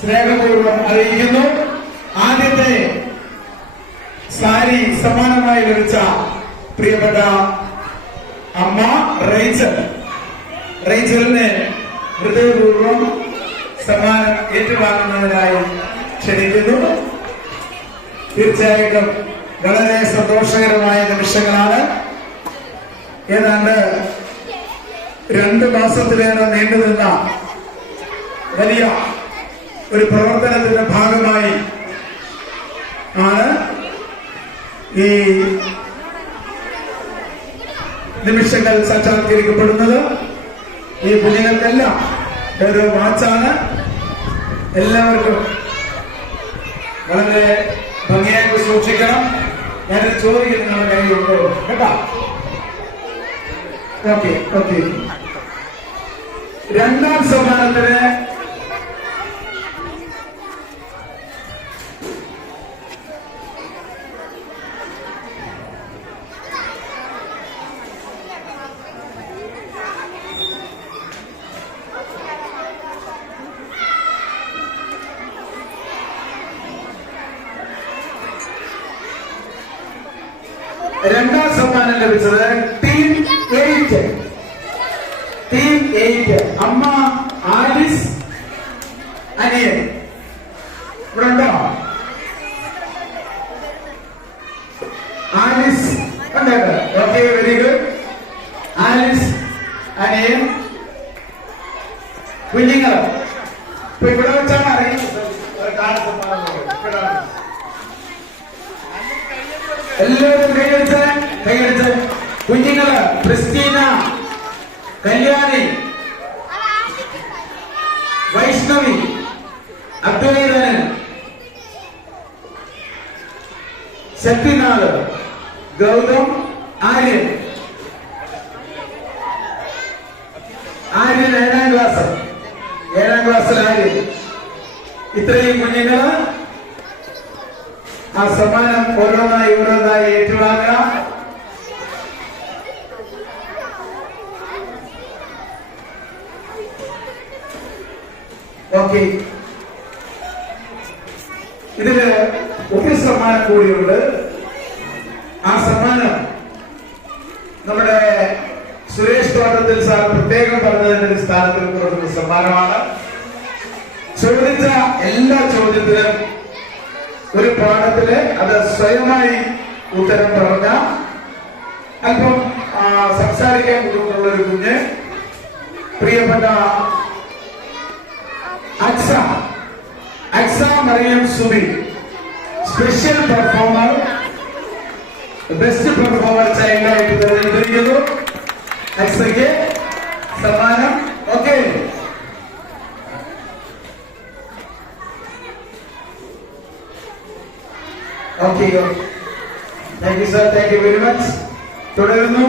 സ്നേഹപൂർവം അറിയിക്കുന്നു. ആദ്യത്തെ സാരി സമ്മാനമായി ലഭിച്ച പ്രിയപ്പെട്ട അമ്മ റേച്ചൽ റേച്ചലിനെ ഹൃദയപൂർവം സമ്മാനം ഏറ്റുവാങ്ങുന്നതിനായി ക്ഷണിക്കുന്നു. തീർച്ചയായിട്ടും വളരെ സന്തോഷകരമായ നിമിഷങ്ങളാണ്. ഏതാണ്ട് രണ്ട് മാസത്തിലേറെ നീണ്ടുനിന്ന വലിയ ഒരു പ്രവർത്തനത്തിന്റെ ഭാഗമായി ആണ് ഈ നിമിഷങ്ങൾ സാക്ഷാത്കരിക്കപ്പെടുന്നത്. ഈ കുഞ്ഞുങ്ങൾക്കെല്ലാം ഒരു വാച്ചാണ്. എല്ലാവർക്കും വളരെ ഭംഗിയായിട്ട് സൂക്ഷിക്കണം. ഞാനത് ചോദിക്കുന്നു നിങ്ങളുടെ കയ്യിലുണ്ടോ കേട്ടോ? Okay okay. രണ്ടാം സമ്മാനത്തിന് രണ്ടാം സമ്മാനം ലഭിച്ചത് ടീം എയ്റ്റ് ടീം എയ്റ്റ് അമ്മ ആലിസ് അനിയൻ. ഇവിടെ ഉണ്ടോ? Alice okay very good Alice Aniyan. കുഞ്ഞുങ്ങൾ ഇപ്പൊ ഇവിടെ വെച്ചാണ്. എല്ലാവരും കൈയടിച്ച് കൈയടിച്ച്. കുഞ്ഞുങ്ങൾ ക്രിസ്റ്റീന കല്യാണി വൈഷ്ണവി അദ്വൈതനൻ ശക്തിനാഥ് ഗൗതം ആര്യൻ. ആര്യൻ ഏഴാം ക്ലാസ്. ഏഴാം ക്ലാസ്സിൽ ആര്യൻ. ഇത്രയും കുഞ്ഞുങ്ങൾ ആ സമ്മാനം ഓരോന്നായി ഓരോന്നായി ഏറ്റുവാങ്ങാം ഓക്കെ. ഇതിൽ ഒരു സമ്മാനം കൂടിയുണ്ട്. ആ സമ്മാനം നമ്മുടെ സുരേഷ് തോട്ടത്തിൽ സാർ പ്രത്യേകം പറഞ്ഞതിന്റെ സ്ഥാനത്തിൽ കൊടുക്കുന്ന സമ്മാനമാണ്. ചോദിച്ച എല്ലാ ചോദ്യത്തിലും ഒരു പാഠത്തിൽ അത് സ്വയമായി ഉത്തരം പറഞ്ഞ അല്പം സംസാരിക്കാൻ ബുദ്ധിമുട്ടുള്ള ഒരു കുഞ്ഞ് പ്രിയപ്പെട്ട Aksa. Aksa Mariyam Subi. Special performer best performer ചൈൽഡായിട്ട് തെരഞ്ഞെടുത്തിരിക്കുന്നു. അക്സയ്ക്ക് സമ്മാനം. Okay okay thank you sir thank you very much തുടരുന്നു.